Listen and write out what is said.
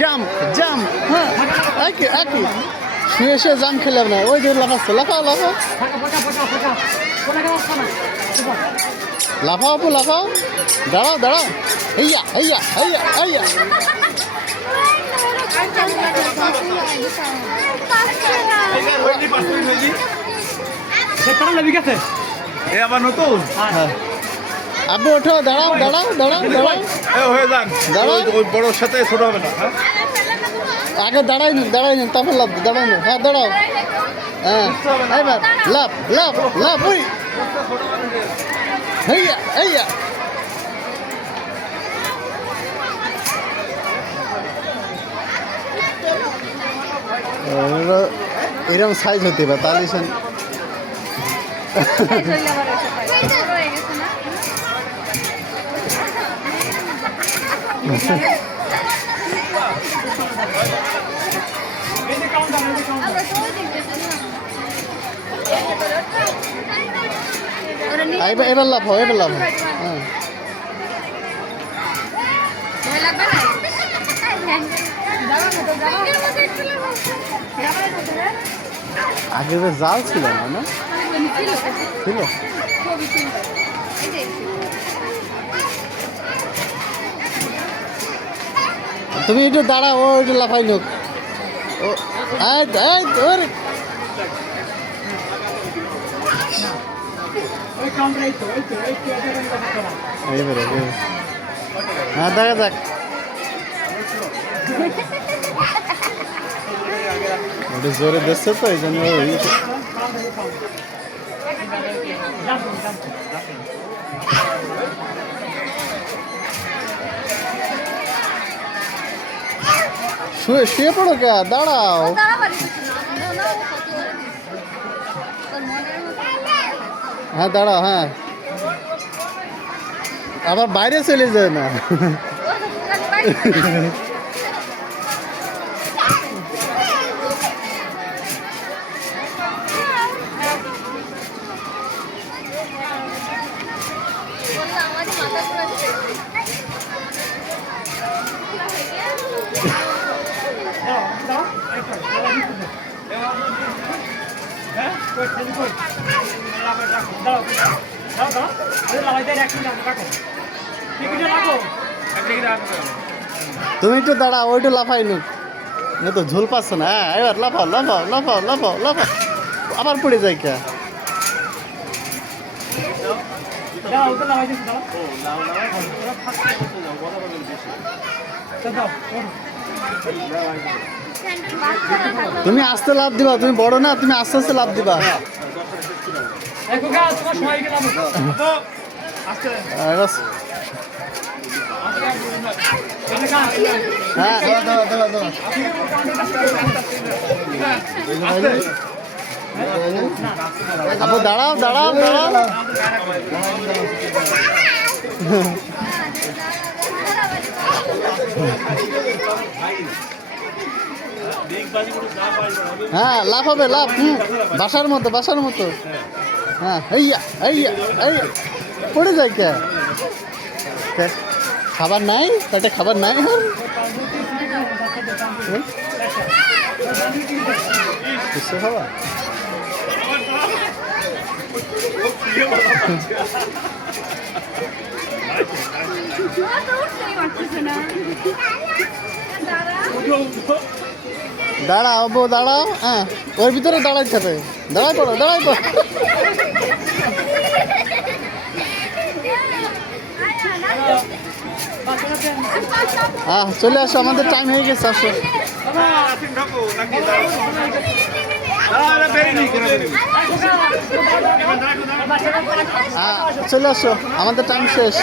Jump jump, হ্যাঁ একই একই, শুয়ে শুয়ে জাম্প খেলে না, ওই যে লাফাচ্ছে, লাফাও লাফাও লাফাও আপু লাফাও, দাঁড়াও দাঁড়াও, হেইয়া হেইয়া হেইয়া হেইয়া। আবার নতুন আপনি ওঠো, দাঁড়াও দাঁড়াও দাঁড়াও দাঁড়াও হয়ে যান, দাঁড়াও। ওই বড়োর সাথে ছোট হবে না। আগে দাঁড়াই নিন, দাঁড়াই নিন, তারপর লাভ, দাঁড়াই নিন, হ্যাঁ দাঁড়াও, হ্যাঁ এবার লাভ লাভ লাভ, ওই হেইয়া হেইয়া। এরকম সাইজ হতে পারে তাহলে এবার লাভ হয়, এবার লাভ হয়, হ্যাঁ আগে জাল ছিল না, না ছিল। তুমি একটু দাঁড়াও, ও একটু লাফাই নোক, ও হ্যাঁ দেখা যাক, ওটা জোরে দিচ্ছে তো এই জন্য শুয়ে শুয়ে পড়ো কে, দাঁড়াও, হ্যাঁ দাঁড়াও, হ্যাঁ আবার বাইরে চলে যায় না। তুমি একটু দাঁড়াও, ওইটু লাফাই নুক, না তো ঝোল পাচ্ছে না, হ্যাঁ এবার লাফাও লাফাও লাফাও লাফাও লাফাও, আবার পড়ে যায় কে। তুমি আস্তে লাভ দিবা, তুমি বড় না, তুমি আস্তে আস্তে লাভ দিবা। হ্যাঁ আপু দাঁড়াও দাঁড়াও দাঁড়াও, হ্যাঁ লাভ হবে, লাভ, বাসার মতো বাসার মতো, হ্যাঁ হেইয়া হেইয়া হেইয়া, পড়ে যায় কে, খাবার নাই পেটে, খাবার নাই, খাবার দাঁড়াও বো, দাঁড়াও, হ্যাঁ ওর ভিতরে দাঁড়াই থাকে, দাঁড়াই পড়ো দাঁড়াই পড়ো। হ্যাঁ চলে আসো, আমাদের টাইম হয়ে গেছে, আসো। হ্যাঁ চলে আসো, আমাদের টাইম শেষ।